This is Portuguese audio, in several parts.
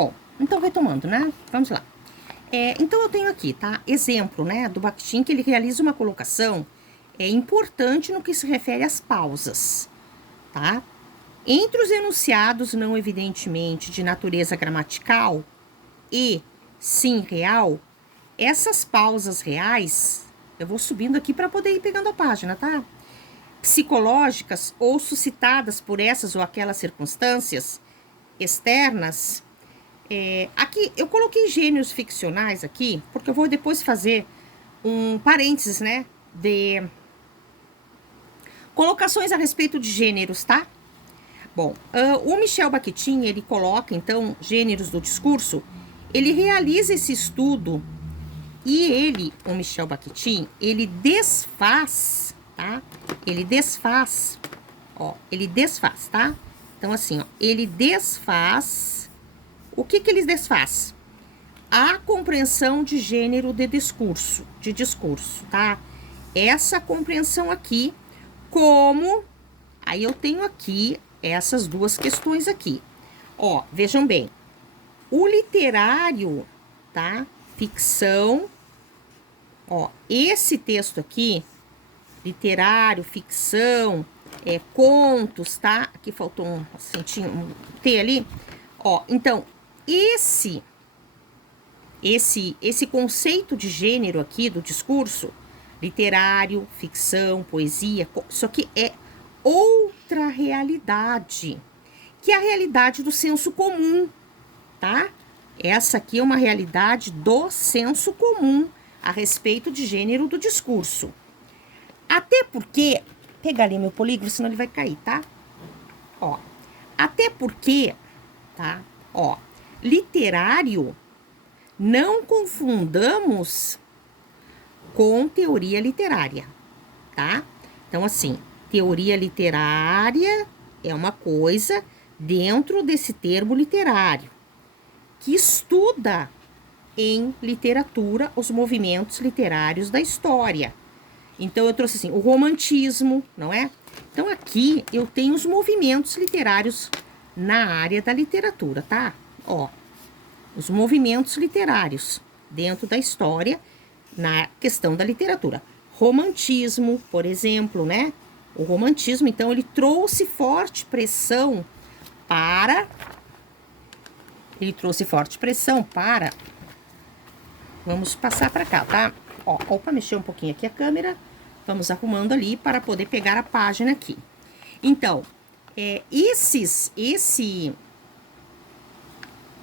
Bom, então retomando, né? Vamos lá. Então eu tenho aqui, tá? Exemplo, né, do Bakhtin, que ele realiza uma colocação importante no que se refere às pausas, tá? Entre os enunciados não evidentemente de natureza gramatical e sim real, essas pausas reais, eu vou subindo aqui para poder ir pegando a página, tá? Psicológicas ou suscitadas por essas ou aquelas circunstâncias externas. Aqui eu coloquei gêneros ficcionais aqui, porque eu vou depois fazer um parênteses, né, de colocações a respeito de gêneros, tá? Bom, o Michel Bakhtin, ele coloca, então, gêneros do discurso, ele realiza esse estudo e o Michel Bakhtin, ele desfaz, tá? Ele desfaz, tá? Então, assim, ó, ele desfaz, o que ele desfaz? A compreensão de gênero de discurso, tá? Essa compreensão aqui, como, aí eu tenho aqui essas duas questões aqui. Ó, vejam bem, o literário, tá? Ficção, ó, esse texto aqui, literário, ficção, contos, tá? Aqui faltou um T ali. Ó, então, esse conceito de gênero aqui do discurso, literário, ficção, poesia, isso aqui é outra realidade, que é a realidade do senso comum, tá? Essa aqui é uma realidade do senso comum a respeito de gênero do discurso. Até porque, pegar ali meu polígrafo, senão ele vai cair, tá? Ó, até porque, tá? Ó, literário, não confundamos com teoria literária, tá? Então, assim, teoria literária é uma coisa dentro desse termo literário, que estuda em literatura os movimentos literários da história. Então, eu trouxe assim, o romantismo, não é? Então, aqui eu tenho os movimentos literários na área da literatura, tá? Ó, os movimentos literários dentro da história na questão da literatura. Romantismo, por exemplo, né? O romantismo, então, ele trouxe forte pressão para... Vamos passar para cá, tá? Ó, opa, mexer um pouquinho aqui a câmera. Vamos arrumando ali para poder pegar a página aqui. Então,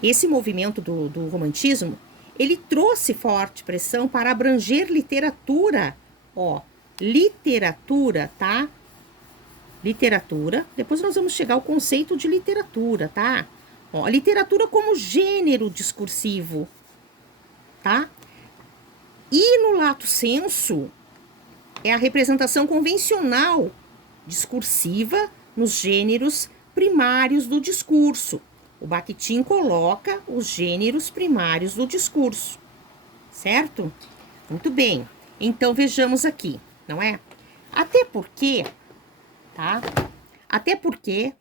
esse movimento do romantismo, ele trouxe forte pressão para abranger literatura. Ó, literatura, tá? Literatura. Depois nós vamos chegar ao conceito de literatura, tá? Ó, literatura como gênero discursivo, tá? E no lato sensu, é a representação convencional discursiva nos gêneros primários do discurso. O Bakhtin coloca os gêneros primários do discurso, certo? Muito bem. Então, vejamos aqui, não é? Até porque, tá? Até porque...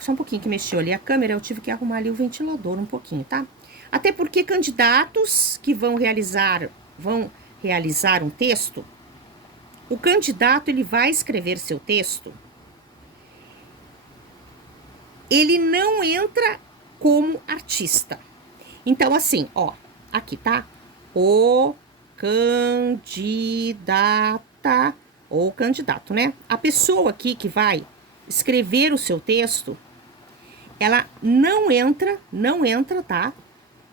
só um pouquinho que mexeu ali a câmera, eu tive que arrumar ali o ventilador um pouquinho, tá? Até porque candidatos que vão realizar um texto, o candidato, ele vai escrever seu texto, ele não entra como artista. Então, assim, ó, aqui, tá? O candidata, ou candidato, né? A pessoa aqui que vai escrever o seu texto, ela não entra, tá?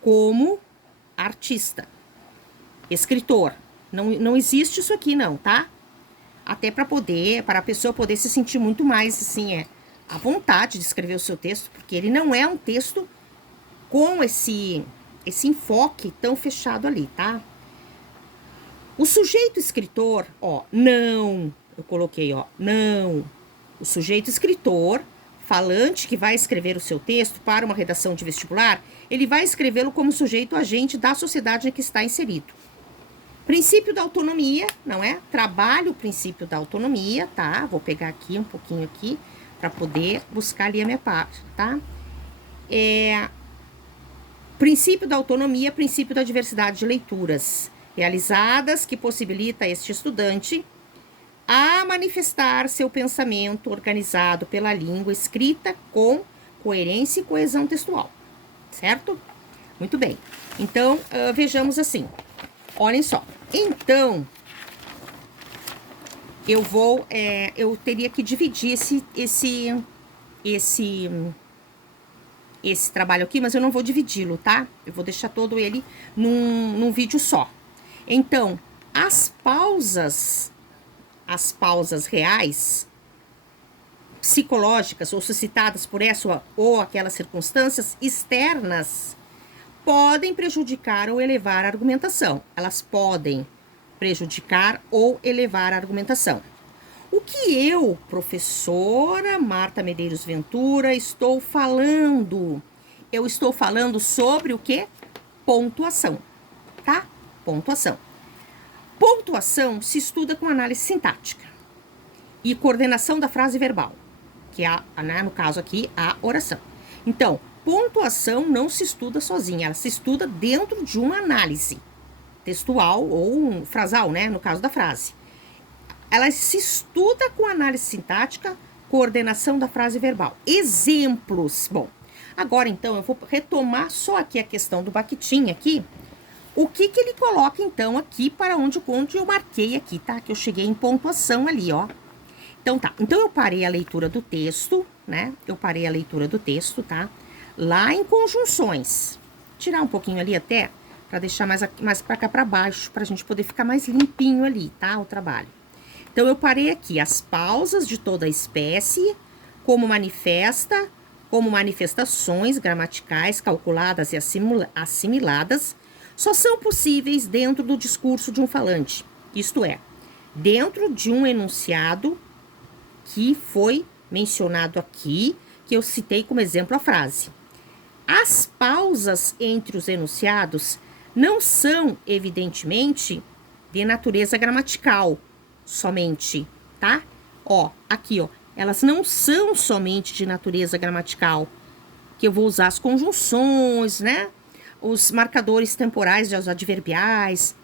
Como artista, escritor. Não existe isso aqui, não, tá? Até para a pessoa poder se sentir muito mais, assim, à vontade de escrever o seu texto, porque ele não é um texto com esse enfoque tão fechado ali, tá? O sujeito escritor, ó, não, eu coloquei, ó, não. O sujeito escritor, falante que vai escrever o seu texto para uma redação de vestibular, ele vai escrevê-lo como sujeito agente da sociedade em que está inserido. Princípio da autonomia, não é? Trabalha o princípio da autonomia, tá? Vou pegar aqui um pouquinho aqui. para poder buscar ali a minha parte, tá? Princípio da autonomia, princípio da diversidade de leituras realizadas, que possibilita a este estudante a manifestar seu pensamento organizado pela língua escrita com coerência e coesão textual, certo? Muito bem. Então, vejamos assim. Olhem só. Então, eu teria que dividir esse trabalho aqui, mas eu não vou dividi-lo, tá? Eu vou deixar todo ele num vídeo só. Então, as pausas reais, psicológicas ou suscitadas por essa ou aquelas circunstâncias externas, podem prejudicar ou elevar a argumentação. Elas podem prejudicar ou elevar a argumentação. O que eu, professora Marta Medeiros Ventura, estou falando? Eu estou falando sobre o quê? Pontuação, tá? Pontuação. Pontuação se estuda com análise sintática e coordenação da frase verbal, que é, no caso aqui, a oração. Então, pontuação não se estuda sozinha, ela se estuda dentro de uma análise textual ou frasal, né, no caso da frase. Ela se estuda com análise sintática, coordenação da frase verbal. Exemplos. Bom, agora então eu vou retomar só aqui a questão do Bakhtin aqui. O que ele coloca então aqui para onde eu marquei aqui, tá? Que eu cheguei em pontuação ali, ó. Então tá, então eu parei a leitura do texto, né? Eu parei a leitura do texto, tá? Lá em conjunções. Tirar um pouquinho ali até, para deixar mais para cá para baixo, pra gente poder ficar mais limpinho ali, tá? O trabalho. Então, eu parei aqui as pausas de toda a espécie, como manifestações gramaticais calculadas e assimiladas, só são possíveis dentro do discurso de um falante, isto é, dentro de um enunciado que foi mencionado aqui, que eu citei como exemplo a frase. As pausas entre os enunciados não são, evidentemente, de natureza gramatical, somente, tá? Ó, aqui, ó, elas não são somente de natureza gramatical, que eu vou usar as conjunções, né? Os marcadores temporais de adverbiais,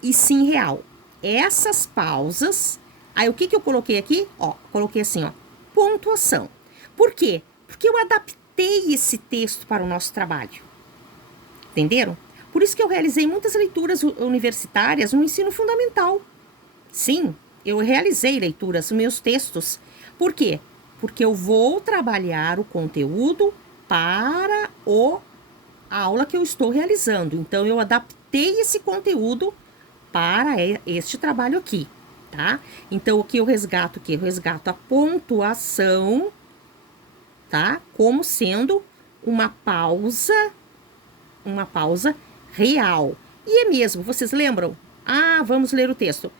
e sim real. Essas pausas, aí o que eu coloquei aqui? Ó, coloquei assim, ó, pontuação. Por quê? Porque eu adaptei esse texto para o nosso trabalho. Entenderam? Por isso que eu realizei muitas leituras universitárias no ensino fundamental. Sim, eu realizei leituras nos meus textos. Por quê? Porque eu vou trabalhar o conteúdo para a aula que eu estou realizando. Então, eu adaptei esse conteúdo para este trabalho aqui, tá? Então, o que eu resgato aqui? Eu resgato a pontuação, tá? Como sendo uma pausa real. E é mesmo, vocês lembram? Ah, vamos ler o texto.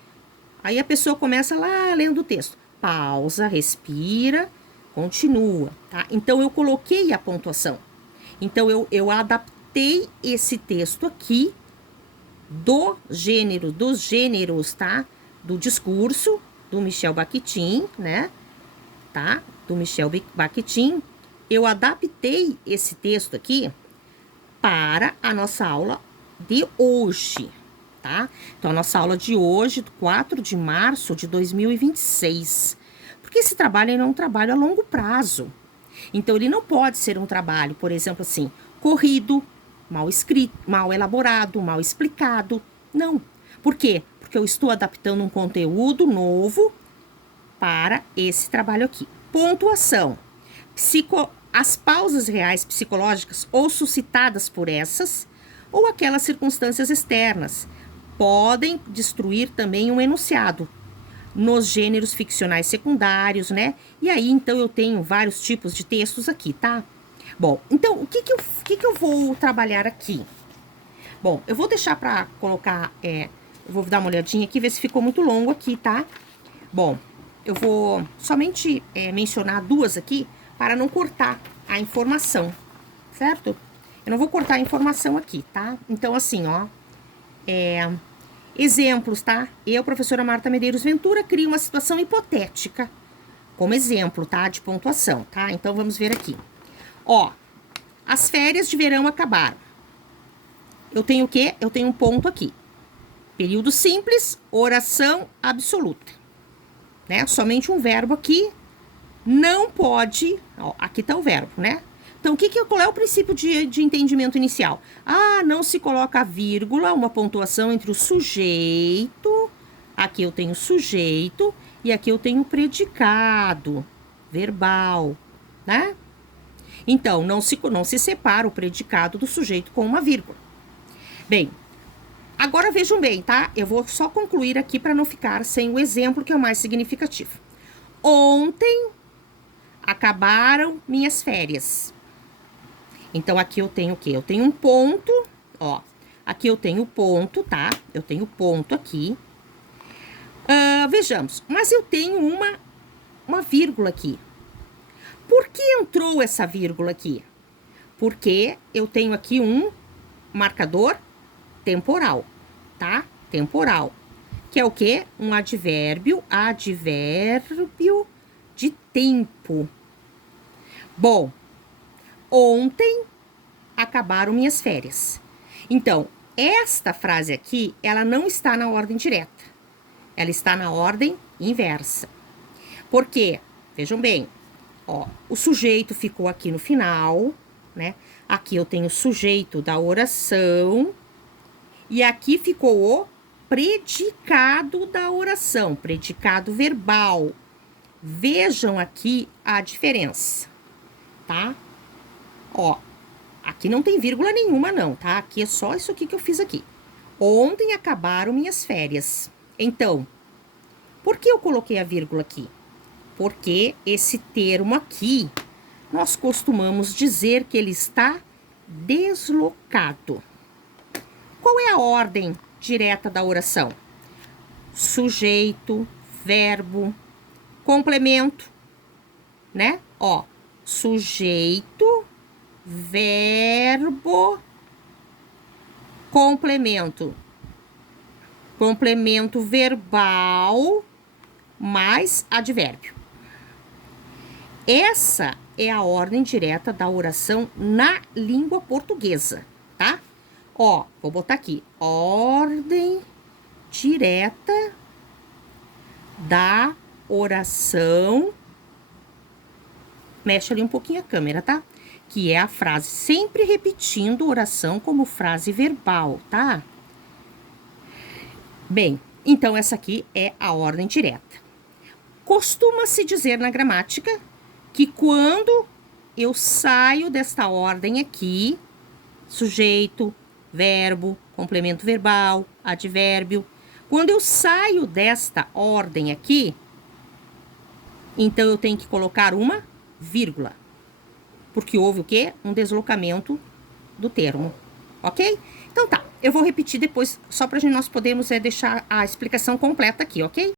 Aí a pessoa começa lá lendo o texto. Pausa, respira, continua, tá? Então, eu coloquei a pontuação. Então, eu adaptei esse texto aqui dos gêneros, tá? Do discurso do Michel Bakhtin, né? Tá? Do Michel Bakhtin. Eu adaptei esse texto aqui para a nossa aula de hoje, tá? Então, a nossa aula de hoje, 4 de março de 2026. Porque esse trabalho é um trabalho a longo prazo. Então, ele não pode ser um trabalho, por exemplo, assim, corrido, mal escrito, mal elaborado, mal explicado. Não. Por quê? Porque eu estou adaptando um conteúdo novo para esse trabalho aqui. Pontuação. As pausas reais psicológicas ou suscitadas por essas ou aquelas circunstâncias externas podem destruir também um enunciado nos gêneros ficcionais secundários, né? E aí, então, eu tenho vários tipos de textos aqui, tá? Bom, então, o que eu vou trabalhar aqui? Bom, eu vou deixar para colocar, eu vou dar uma olhadinha aqui, ver se ficou muito longo aqui, tá? Bom, eu vou somente mencionar duas aqui para não cortar a informação, certo? Eu não vou cortar a informação aqui, tá? Então, assim, ó, exemplos, tá? Eu, professora Marta Medeiros Ventura, crio uma situação hipotética como exemplo, tá? De pontuação, tá? Então, vamos ver aqui. Ó, as férias de verão acabaram. Eu tenho o quê? Eu tenho um ponto aqui. Período simples, oração absoluta. Né? Somente um verbo aqui não pode... Ó, aqui tá o verbo, né? Então, qual é o princípio de entendimento inicial? Ah, não se coloca vírgula, uma pontuação entre o sujeito. Aqui eu tenho sujeito e aqui eu tenho predicado verbal, né? Então, não se separa o predicado do sujeito com uma vírgula. Bem, agora vejam bem, tá? Eu vou só concluir aqui para não ficar sem o exemplo que é o mais significativo. Ontem acabaram minhas férias. Então, aqui eu tenho o quê? Eu tenho um ponto, ó. Aqui eu tenho ponto, tá? Eu tenho ponto aqui. Vejamos, mas eu tenho uma vírgula aqui. Por que entrou essa vírgula aqui? Porque eu tenho aqui um marcador temporal, tá? Temporal. Que é o quê? Um advérbio de tempo. Bom, ontem acabaram minhas férias. Então, esta frase aqui, ela não está na ordem direta. Ela está na ordem inversa. Por quê? Vejam bem, ó, o sujeito ficou aqui no final, né? Aqui eu tenho o sujeito da oração e aqui ficou o predicado da oração, predicado verbal. Vejam aqui a diferença, tá? Ó, aqui não tem vírgula nenhuma não, tá? Aqui é só isso aqui que eu fiz aqui. Ontem acabaram minhas férias. Então, por que eu coloquei a vírgula aqui? Porque esse termo aqui, nós costumamos dizer que ele está deslocado. Qual é a ordem direta da oração? Sujeito, verbo, complemento, né? Ó, sujeito, verbo, complemento. Complemento verbal mais advérbio. Essa é a ordem direta da oração na língua portuguesa, tá? Ó, vou botar aqui. Ordem direta da oração. Mexe ali um pouquinho a câmera, tá? Que é a frase, sempre repetindo oração como frase verbal, tá? Bem, então essa aqui é a ordem direta. Costuma-se dizer na gramática que quando eu saio desta ordem aqui, sujeito, verbo, complemento verbal, advérbio, quando eu saio desta ordem aqui, então eu tenho que colocar uma vírgula, porque houve o quê? Um deslocamento do termo, ok? Então tá, eu vou repetir depois, só para nós podermos deixar a explicação completa aqui, ok?